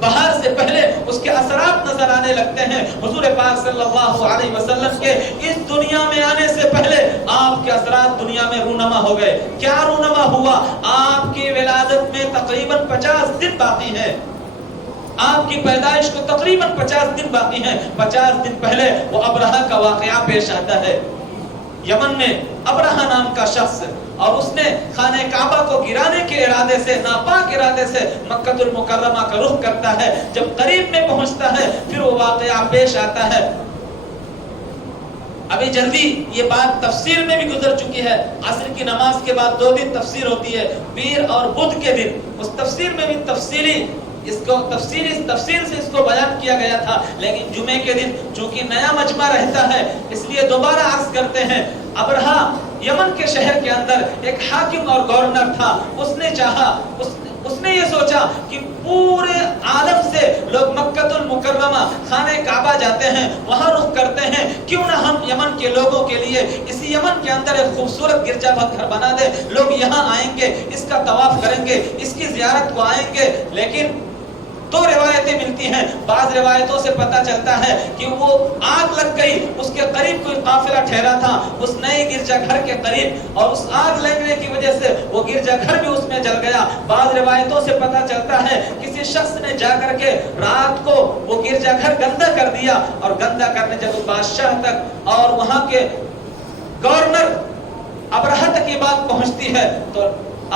بہار سے پہلے اس کے اثرات نظر آنے لگتے ہیں۔ حضور پاک صلی اللہ علیہ وسلم کے اس دنیا میں آنے سے پہلے آپ کے اثرات دنیا میں رونما ہو گئے۔ کیا رونما ہوا؟ آپ کی ولادت میں تقریباً 50 دن باقی ہیں، آپ کی پیدائش کو تقریباً 50 دن باقی ہیں۔ 50 دن پہلے وہ ابرہہ کا واقعہ پیش آتا ہے۔ یمن میں ابرہہ نام کا شخص، اور اس نے خانہ کعبہ کو گرانے کے ارادے سے، ناپاک ارادے سے مکہ المکرمہ کا رخ کرتا ہے۔ جب قریب میں پہنچتا ہے پھر وہ واقعہ پیش آتا ہے۔ ابھی جلدی یہ بات تفسیر میں بھی گزر چکی ہے، عصر کی نماز کے بعد 2 دن تفسیر ہوتی ہے، پیر اور بدھ کے دن۔ اس تفسیر میں بھی تفصیل سے اس کو بیان کیا گیا تھا، لیکن جمعے کے دن چونکہ نیا مجمع رہتا ہے اس لیے دوبارہ عرض کرتے ہیں۔ ابرہہ یمن کے شہر کے اندر ایک حاکم اور گورنر تھا۔ اس نے یہ سوچا کہ پورے عالم سے لوگ مکہ المکرمہ خانہ کعبہ جاتے ہیں، وہاں رخ کرتے ہیں، کیوں نہ ہم یمن کے لوگوں کے لیے اسی یمن کے اندر ایک خوبصورت گرجا گھر بنا دے، لوگ یہاں آئیں گے، اس کا طواف کریں گے، اس کی زیارت کو آئیں گے۔ لیکن 2 روایتیں ملتی ہیں۔ بعض روایتوں سے پتہ چلتا ہے کہ وہ آگ لگ گئی، اس کے قریب کوئی قافلہ ٹھہرا تھا اس نئے گرجا گھر کے قریب، اور اس آگ لگنے کی وجہ سے وہ گرجا گھر بھی اس میں جل گیا۔ بعض روایتوں سے پتہ چلتا ہے کسی شخص نے جا کر کے رات کو وہ گرجا گھر گندا کر دیا، اور گندا کرنے جب بادشاہ تک اور وہاں کے گورنر ابرہہ تک یہ بات پہنچتی ہے تو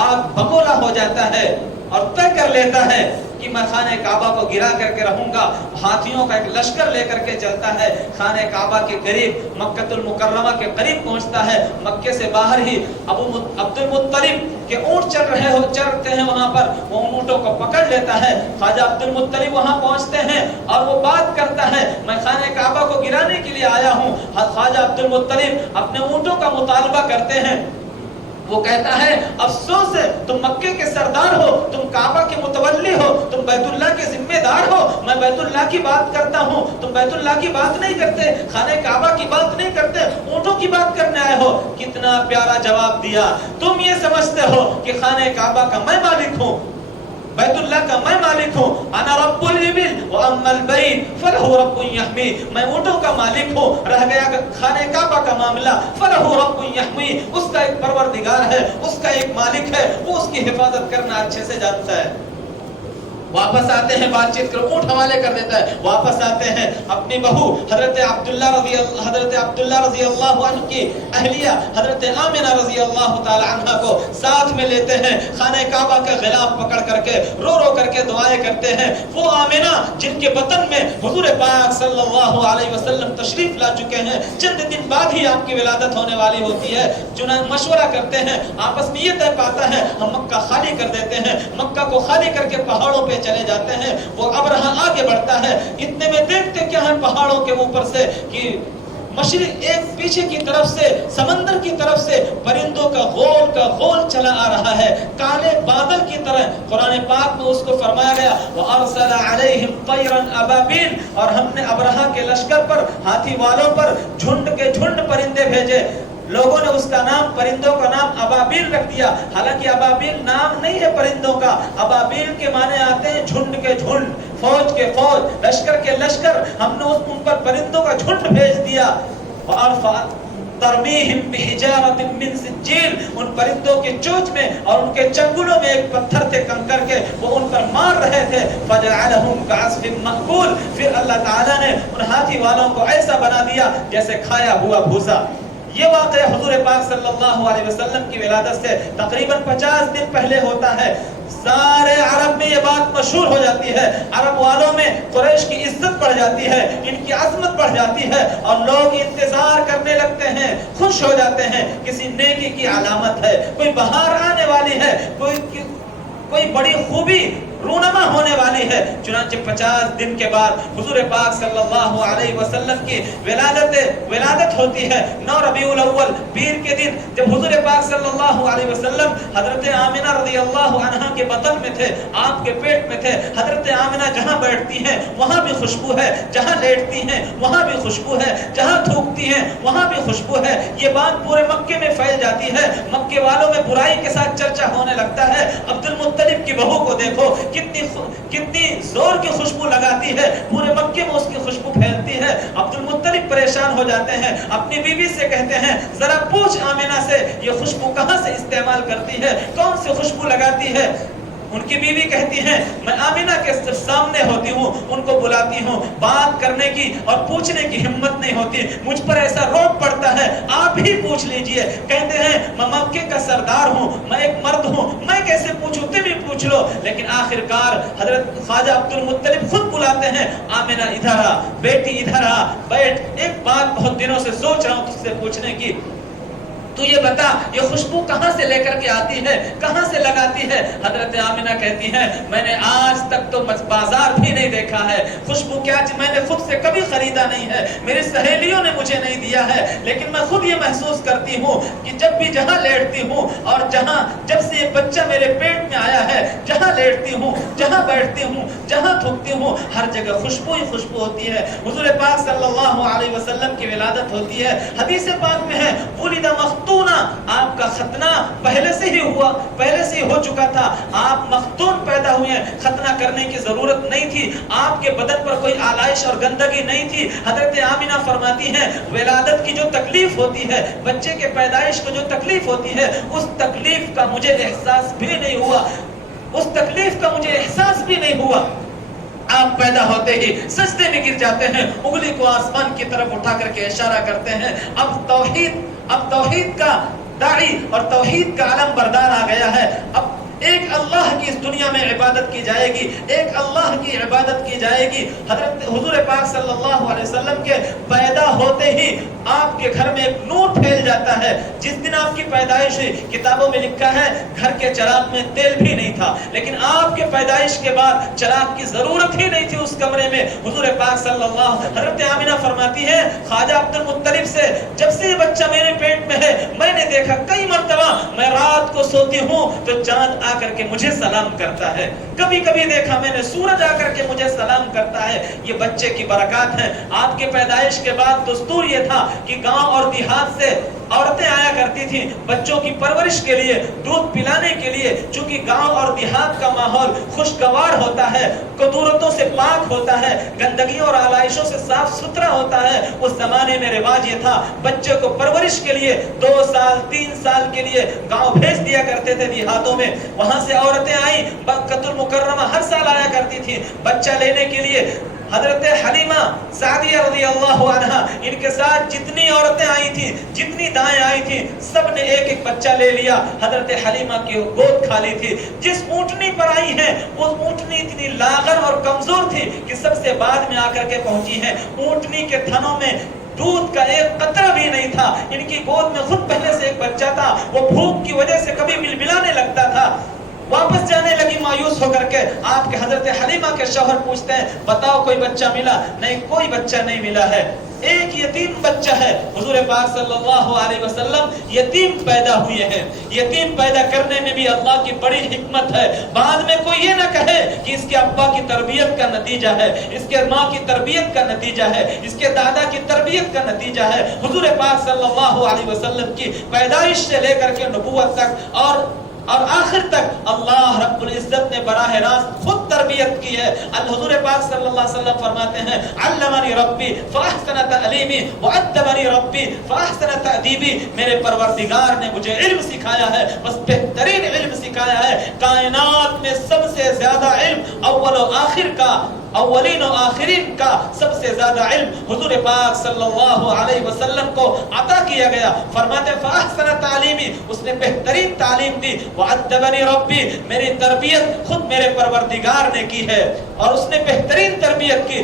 آگ بگولا ہو جاتا ہے اور طے کر لیتا ہے کہ میں خانہ کعبہ کو گرا کر کے رہوں گا۔ ہاتھیوں کا ایک لشکر لے کر کے چلتا ہے، خانہ کعبہ کے قریب مکہ المکرمہ کے قریب پہنچتا ہے۔ مکے سے باہر ہی عبد المطلب کے اونٹ چرتے ہیں وہاں پر، وہ اونٹوں کو پکڑ لیتا ہے۔ خواجہ عبد المطلب وہاں پہنچتے ہیں اور وہ بات کرتا ہے میں خانہ کعبہ کو گرانے کے لیے آیا ہوں۔ خواجہ عبد المطلب اپنے اونٹوں کا مطالبہ کرتے ہیں۔ وہ کہتا ہے افسوس ہے تم مکے کے سردار ہو، تم کعبہ کے متولی ہو، تم بیت اللہ کے ذمہ دار ہو، میں بیت اللہ کی بات کرتا ہوں، تم بیت اللہ کی بات نہیں کرتے، خانہ کعبہ کی بات نہیں کرتے، اونٹوں کی بات کرنے آئے ہو۔ کتنا پیارا جواب دیا، تم یہ سمجھتے ہو کہ خانہ کعبہ کا میں مالک ہوں، بیت اللہ کا میں مالک ہوں، انا رب الابل واما البیت فلہ رب یحمی، میں اونٹوں کا مالک ہوں، رہ گیا خانہ کعبہ کا معاملہ، فلہ رب یحمی، اس کا ایک پروردگار ہے، اس کا ایک مالک ہے، وہ اس کی حفاظت کرنا اچھے سے جانتا ہے۔ واپس آتے ہیں، بات چیت کر اونٹ حوالے کر دیتا ہے، واپس آتے ہیں اپنی بہو حضرت عبداللہ رضی اللہ عنہ کی اہلیہ حضرت آمنہ رضی اللہ تعالی عنہ کو ساتھ میں لیتے ہیں، خانہ کعبہ کا غلاف پکڑ کر کے رو رو کر کے دعائیں کرتے ہیں۔ وہ آمنہ جن کے بطن میں حضور پاک صلی اللہ علیہ وسلم تشریف لا چکے ہیں، چند دن بعد ہی آپ کی ولادت ہونے والی ہوتی ہے، چنانچہ مشورہ کرتے ہیں، آپس میں یہ طے پاتا ہے ہم مکہ خالی کر دیتے ہیں، مکہ کو خالی کر کے پہاڑوں پہ چلے جاتے ہیں۔ وہ ابرہہ آگے بڑھتا ہے، اتنے میں دیکھتے کیا ہے پہاڑوں کے اوپر سے کہ مشرق ایک پیچھے کی طرف سے سمندر کی طرف سے پرندوں کا غول چلا آ رہا ہے، کالے بادل کی طرح۔ قرآن پاک میں اس کو فرمایا گیا وَأَرْسَلَ عَلَيْهِمْ طَيْرًا أَبَابِيلَ، اور ہم نے ابرہہ کے لشکر پر، ہاتھی والوں پر جھنڈ کے جھنڈ پرندے بھیجے۔ لوگوں نے اس کا نام، پرندوں کا نام ابابیل رکھ دیا، حالانکہ ابابیل نام نہیں ہے پرندوں کا، ابابیل کے معنی آتے ہیں جھنڈ کے جھنڈ، فوج کے فوج، لشکر کے لشکر۔ ہم نے ان پر پرندوں کا جھنڈ بھیج دیا۔ ترمیہم بحجارۃ من سجیل، ان پرندوں کے چونچ میں اور ان کے چنگلوں میں ایک پتھر تھے کنکر کے، وہ ان پر مار رہے تھے۔ فجعلہم کعصف مأکول، پھر اللہ تعالیٰ نے ان ہاتھی والوں کو ایسا بنا دیا جیسے کھایا ہوا بھوسا۔ یہ واقعہ حضور پاک صلی اللہ علیہ وسلم کی ولادت سے تقریباً 50 دن پہلے ہوتا ہے۔ سارے عرب میں یہ بات مشہور ہو جاتی ہے، عرب والوں میں قریش کی عزت بڑھ جاتی ہے، ان کی عظمت بڑھ جاتی ہے، اور لوگ انتظار کرنے لگتے ہیں، خوش ہو جاتے ہیں، کسی نیکی کی علامت ہے، کوئی بہار آنے والی ہے، کوئی بڑی خوبی رونما ہونے والی ہے۔ چنانچہ 50 دن کے بعد حضور پاک صلی اللہ علیہ وسلم کی ولادت ہوتی ہے۔ 9 ربیع الاول پیر کے دن جب حضور پاک صلی اللہ علیہ وسلم حضرت آمنہ رضی اللہ عنہا کے بطن میں تھے، آپ کے پیٹ میں تھے، حضرت آمنہ جہاں بیٹھتی ہیں وہاں بھی خوشبو ہے، جہاں لیٹتی ہیں وہاں بھی خوشبو ہے، جہاں تھوکتی ہیں وہاں بھی خوشبو ہے۔ یہ بات پورے مکے میں پھیل جاتی ہے، مکے والوں میں برائی کے ساتھ چرچا ہونے لگتا ہے۔ عبد المطلب کی بہو کو دیکھو، کتنی زور کی خوشبو لگاتی ہے، پورے مکے میں اس کی خوشبو پھیلتی ہے۔ عبد المطلب پریشان ہو جاتے ہیں، اپنی بیوی سے کہتے ہیں ذرا پوچھ آمنہ سے یہ خوشبو کہاں سے استعمال کرتی ہے، کون سی خوشبو لگاتی ہے؟ ان کی بیوی کہتی ہیں میں آمنہ کے سامنے ہوتی ہوں، ان کو بلاتی ہوں، بات کرنے کی اور پوچھنے کی ہمت نہیں ہوتی، مجھ پر ایسا روب پڑتا ہے، آپ ہی پوچھ لیجئے۔ کہتے ہیں میں مکے کا سردار ہوں، میں ایک مرد ہوں، میں کیسے پوچھوں، تم ہی پوچھ لو۔ لیکن آخرکار حضرت خواجہ عبد المطلب خود بلاتے ہیں، آمنہ ادھر آ، بیٹی ادھر آ، بیٹھ، ایک بات بہت دنوں سے سوچ رہا ہوں تجھ سے پوچھنے کی، تو یہ بتا یہ خوشبو کہاں سے لے کر کے آتی ہے، کہاں سے لگاتی ہے؟ حضرت آمنہ کہتی ہیں میں نے آج تک تو بازار بھی نہیں دیکھا ہے، خوشبو کیا میں نے خود سے کبھی خریدا نہیں ہے، میری سہیلیوں نے مجھے نہیں دیا ہے، لیکن میں خود یہ محسوس کرتی ہوں کہ جب بھی جہاں لیٹتی ہوں اور جب سے یہ بچہ میرے پیٹ میں آیا ہے، جہاں لیٹتی ہوں، جہاں بیٹھتی ہوں، جہاں تھکتی ہوں، ہر جگہ خوشبو ہی خوشبو ہوتی ہے۔ حضور پاک صلی اللہ علیہ وسلم کی ولادت ہوتی ہے، حدیث پاک میں ہے ولد مختونہ، آپ کا ختنہ پہلے سے ہی ہوا، پہلے سے ہی ہو چکا تھا، آپ مختون پیدا ہوئے ہیں، ختنہ کرنے کی ضرورت نہیں تھی، آپ کے بدن پر کوئی آلائش اور گندگی نہیں تھی۔ حضرت آمنہ فرماتی ہیں ولادت کی جو تکلیف ہوتی ہے، بچے کے پیدائش کو جو تکلیف ہوتی ہے، اس تکلیف کا مجھے احساس بھی نہیں ہوا، اس تکلیف کا مجھے احساس بھی نہیں ہوا۔ آپ پیدا ہوتے ہی سجدے میں گر جاتے ہیں، انگلی کو آسمان کی طرف اٹھا کر کے اشارہ کرتے ہیں، اب توحید کا داعی اور توحید کا علم بردار آ گیا ہے، اب ایک اللہ کی اس دنیا میں عبادت کی جائے گی، ایک اللہ کی عبادت کی جائے گی۔ حضرت حضور پاک صلی اللہ علیہ وسلم کے پیدا ہوتے ہی آپ کے گھر میں ایک نور پھیل جاتا ہے۔ جس دن آپ کی پیدائش ہوئی، کتابوں میں لکھا ہے گھر کے چراغ میں تیل بھی نہیں تھا، لیکن آپ کے پیدائش کے بعد چراغ کی ضرورت ہی نہیں تھی اس کمرے میں۔ حضور پاک صلی اللہ، حضرت آمنہ فرماتی ہے خواجہ عبد المطلب سے جب سے یہ بچہ میرے پیٹ میں ہے میں نے دیکھا کئی مرتبہ میں رات کو سوتی ہوں تو چاند آ کر کے مجھے سلام کرتا ہے، کبھی کبھی دیکھا میں نے سورج آ کر کے مجھے سلام کرتا ہے۔ یہ بچے کی برکات ہیں۔ آپ کے پیدائش کے بعد دستور یہ تھا کہ گاؤں اور دیہات سے عورتیں آیا کرتی تھیں بچوں کی پرورش کے لیے، دودھ پلانے کے لیے، چونکہ گاؤں اور دیہات کا ماحول خوشگوار ہوتا ہے، قدورتوں سے پاک ہوتا ہے، گندگیوں اور آلائشوں سے صاف ستھرا ہوتا ہے۔ اس زمانے میں رواج یہ تھا بچے کو پرورش کے لیے 2 سال 3 سال کے لیے گاؤں بھیج دیا کرتے تھے دیہاتوں میں، وہاں سے عورتیں آئیں، مکہ المکرمہ ہر سال آیا کرتی تھیں بچہ لینے کے لیے۔ حضرت حلیمہ سعدیہ رضی اللہ عنہ، ان کے ساتھ جتنی عورتیں آئی تھیں، جتنی دائیں آئی تھیں، سب نے ایک ایک بچہ لے لیا۔ حضرت حلیمہ کی گود کھالی تھی۔ جس اونٹنی پر آئی ہیں وہ اونٹنی اتنی لاغر اور کمزور تھی کہ سب سے بعد میں آ کر کے پہنچی ہیں۔ اونٹنی کے تھنوں میں دودھ کا ایک قطرہ بھی نہیں تھا، ان کی گود میں خود پہلے سے ایک بچہ تھا، وہ بھوک کی وجہ سے کبھی ململانے لگتا تھا۔ واپس جانے لگی مایوس ہو کر کے، آپ کے حضرت حلیمہ کے شوہر پوچھتے ہیں بتاؤ کوئی بچہ ملا؟ نہیں، کوئی بچہ نہیں ملا ہے، ایک یتیم بچہ ہے۔ حضور پاک صلی اللہ علیہ وسلم یتیم پیدا ہوئے ہیں، یتیم پیدا کرنے میں بھی اللہ کی بڑی حکمت ہے۔ بعد میں کوئی یہ نہ کہے کہ اس کے ابا کی تربیت کا نتیجہ ہے، اس کے ماں کی تربیت کا نتیجہ ہے، اس کے دادا کی تربیت کا نتیجہ ہے۔ حضور پاک صلی اللہ علیہ وسلم کی پیدائش سے لے کر کے نبوت تک اور آخر تک اللہ رب العزت نے براہ راست خود تربیت کی ہے۔ حضور پاک صلی اللہ علیہ وسلم فرماتے ہیں علمنی ربی فاحسن تعلیمی وادبنی ربی فاحسن تأدیبی، میرے پروردگار نے مجھے علم سکھایا ہے، بس بہترین علم سکھایا ہے۔ کائنات میں سب سے زیادہ علم اول و آخر کا، اولین و آخرین کا سب سے زیادہ علم حضور پاک صلی اللہ علیہ وسلم کو عطا کیا گیا۔ فرماتے فاحسن تعلیمی، اس نے بہترین تعلیم دی، وعدبنی ربی، میری تربیت خود میرے پروردگار نے کی ہے، اور اس نے بہترین تربیت کی۔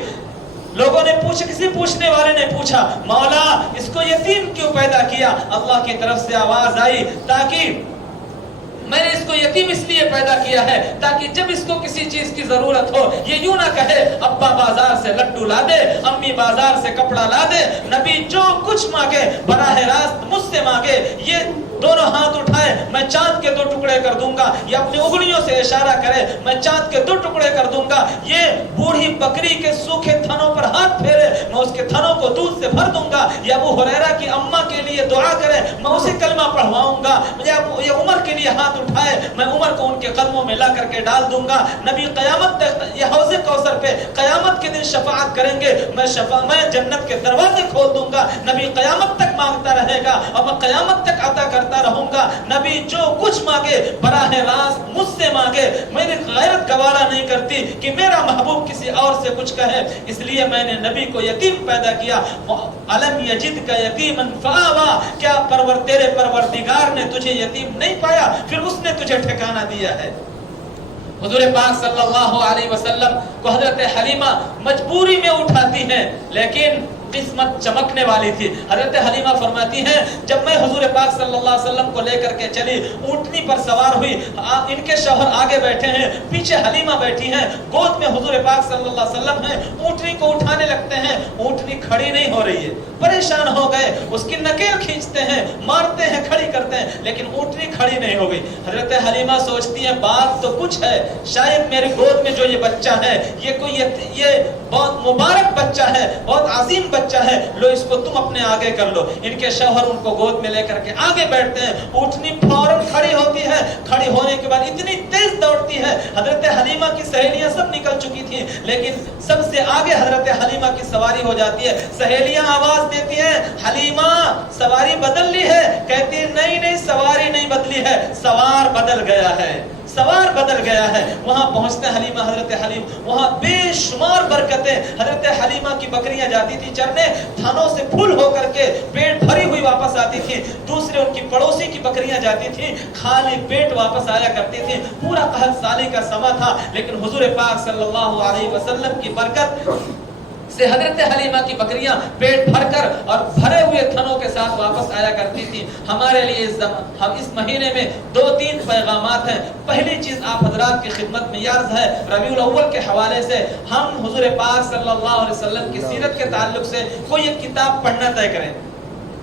لوگوں نے پوچھا، کسی پوچھنے والے نے پوچھا مولا اس کو یتیم کیوں پیدا کیا؟ اللہ کی طرف سے آواز آئی تاکہ میں نے اس کو یتیم اس لیے پیدا کیا ہے تاکہ جب اس کو کسی چیز کی ضرورت ہو یہ یوں نہ کہے ابا بازار سے لڈو لا دے، امی بازار سے کپڑا لا دے، نبی جو کچھ مانگے براہ راست مجھ سے مانگے۔ یہ دونوں ہاتھ اٹھائے میں چاند کے 2 ٹکڑے کر دوں گا، یا اپنی انگلیوں سے اشارہ کرے میں چاند کے 2 ٹکڑے کر دوں گا، یہ بوڑھی بکری کے سوکھے تھنوں پر ہاتھ پھیرے میں اس کے تھنوں کو دودھ سے بھر دوں گا، یا ابو ہریرہ کی اماں کے لیے دعا کرے میں اسے کلمہ پڑھواؤں گا، یہ عمر کے لیے ہاتھ اٹھائے میں عمر کو ان کے قدموں میں لا کر کے ڈال دوں گا۔ نبی قیامت تک یہ حوض کوثر پہ قیامت کے دن شفاعت کریں گے، میں جنت کے دروازے کھول دوں گا، نبی قیامت تک مانگتا رہے گا اور میں قیامت تک عطا کرتا رہوں گا۔ نبی جو کچھ مانگے براہ راست مجھ سے مانگے، میری غیرت گوارا نہیں کرتی کہ میرا محبوب کسی اور سے کچھ کہے، اس لیے میں نے نبی کو یتیم پیدا کیا۔ الم یجدک یتیما فآوی، کیا تیرے پروردگار نے تجھے یتیم نہیں پایا پھر اس نے تجھے ٹھکانہ دیا ہے۔ حضور پاک صلی اللہ علیہ وسلم کو حضرت حلیمہ مجبوری میں اٹھاتی ہیں، لیکن قسمت چمکنے والی تھی۔ حضرت حلیمہ فرماتی ہیں جب میں حضور پاک صلی اللہ علیہ وسلم کو لے کر کے چلی، اونٹنی پر سوار ہوئی، ان کے شوہر آگے بیٹھے ہیں، پیچھے حلیمہ بیٹھی ہیں، گود میں حضور پاک صلی اللہ علیہ وسلم ہیں، اونٹنی کو اٹھانے لگتے ہیں، اونٹنی کھڑی نہیں ہو رہی ہے، پریشان ہو گئے، اس کی نکیل کھینچتے ہیں، مارتے ہیں، کھڑی کرتے ہیں، لیکن اونٹنی کھڑی نہیں ہو گئی۔ حضرت حلیمہ سوچتی ہیں بات تو کچھ ہے، شاید میری گود میں جو یہ بچہ ہے یہ بہت مبارک بچہ ہے، بہت عظیم بچہ ہے، لو اس کو تم اپنے آگے کر لو۔ ان کے شوہر ان کو گود میں لے کر کے آگے بیٹھتے ہیں، اونٹنی فوراً کھڑی ہوتی ہے، کھڑی ہونے کے بعد اتنی تیز دوڑتی ہے، حضرت حلیمہ کی سہیلیاں سب نکل چکی تھیں، لیکن سب سے آگے حضرت حلیمہ کی سواری ہو جاتی ہے۔ سہیلیاں آواز دیتی ہیں حلیمہ سواری بدل لی ہے، کہتی ہے نہیں سواری نہیں بدلی ہے، سوار بدل گیا ہے، سوار بدل گیا ہے۔ وہاں پہنچتے حلیمہ، حضرت حلیم، وہاں بے شمار برکتیں، حضرت حلیمہ کی بکریاں جاتی تھی چرنے، تھنوں سے پھول ہو کر کے پیٹ بھری ہوئی واپس آتی تھی، دوسرے ان کی پڑوسی کی بکریاں جاتی تھیں خالی پیٹ واپس آیا کرتی تھی۔ پورا قحط سالی کا سما تھا، لیکن حضور پاک صلی اللہ علیہ وسلم کی برکت سے حضرت حلیمہ کی بکریاں پیٹ بھر کر اور بھرے ہوئے تھنوں کے ساتھ واپس آیا کرتی تھی۔ ہمارے لیے اس مہینے میں 2-3 پیغامات ہیں۔ پہلی چیز آپ حضرات کی خدمت میں عرض ہے، ربیع الاول کے حوالے سے ہم حضور پاک صلی اللہ علیہ وسلم کی سیرت کے تعلق سے کوئی ایک کتاب پڑھنا طے کریں،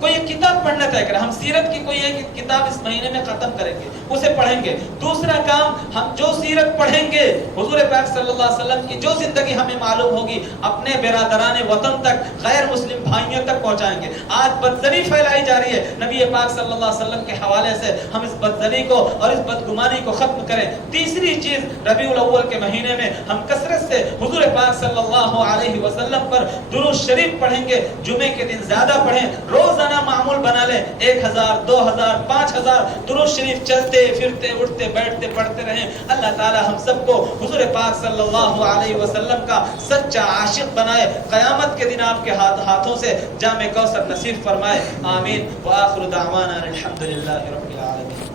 کوئی ایک کتاب پڑھنا طے کریں۔ ہم سیرت کی کوئی ایک کتاب اس مہینے میں ختم کریں گے، اسے پڑھیں گے۔ دوسرا کام، ہم جو سیرت پڑھیں گے حضور پاک صلی اللہ علیہ وسلم کی جو زندگی ہمیں معلوم ہوگی اپنے برادران وطن تک، غیر مسلم بھائیوں تک پہنچائیں گے۔ آج بدزنی پھیلائی جا رہی ہے، نبی پاک صلی اللہ علیہ وسلم کے حوالے سے ہم اس بدزنی کو اور اس بدگمانی کو ختم کریں۔ تیسری چیز، ربیع الاول کے مہینے میں ہم کثرت سے حضور پاک صلی اللہ علیہ وسلم پر درود شریف پڑھیں گے، جمعے کے دن زیادہ پڑھیں، روزانہ معمول بنا لیں، 1000 2000 5000 درود شریف چلتے پھرتے اٹھتے بیٹھتے پڑھتے رہیں۔ اللہ تعالی ہم سب کو حضور پاک صلی اللہ علیہ وسلم کا سچا عاشق بنائے، قیامت کے دن آپ کے ہاتھوں سے جام کوثر نصیب فرمائے، آمین۔ وآخر دعوانا الحمدللہ رب العالمین۔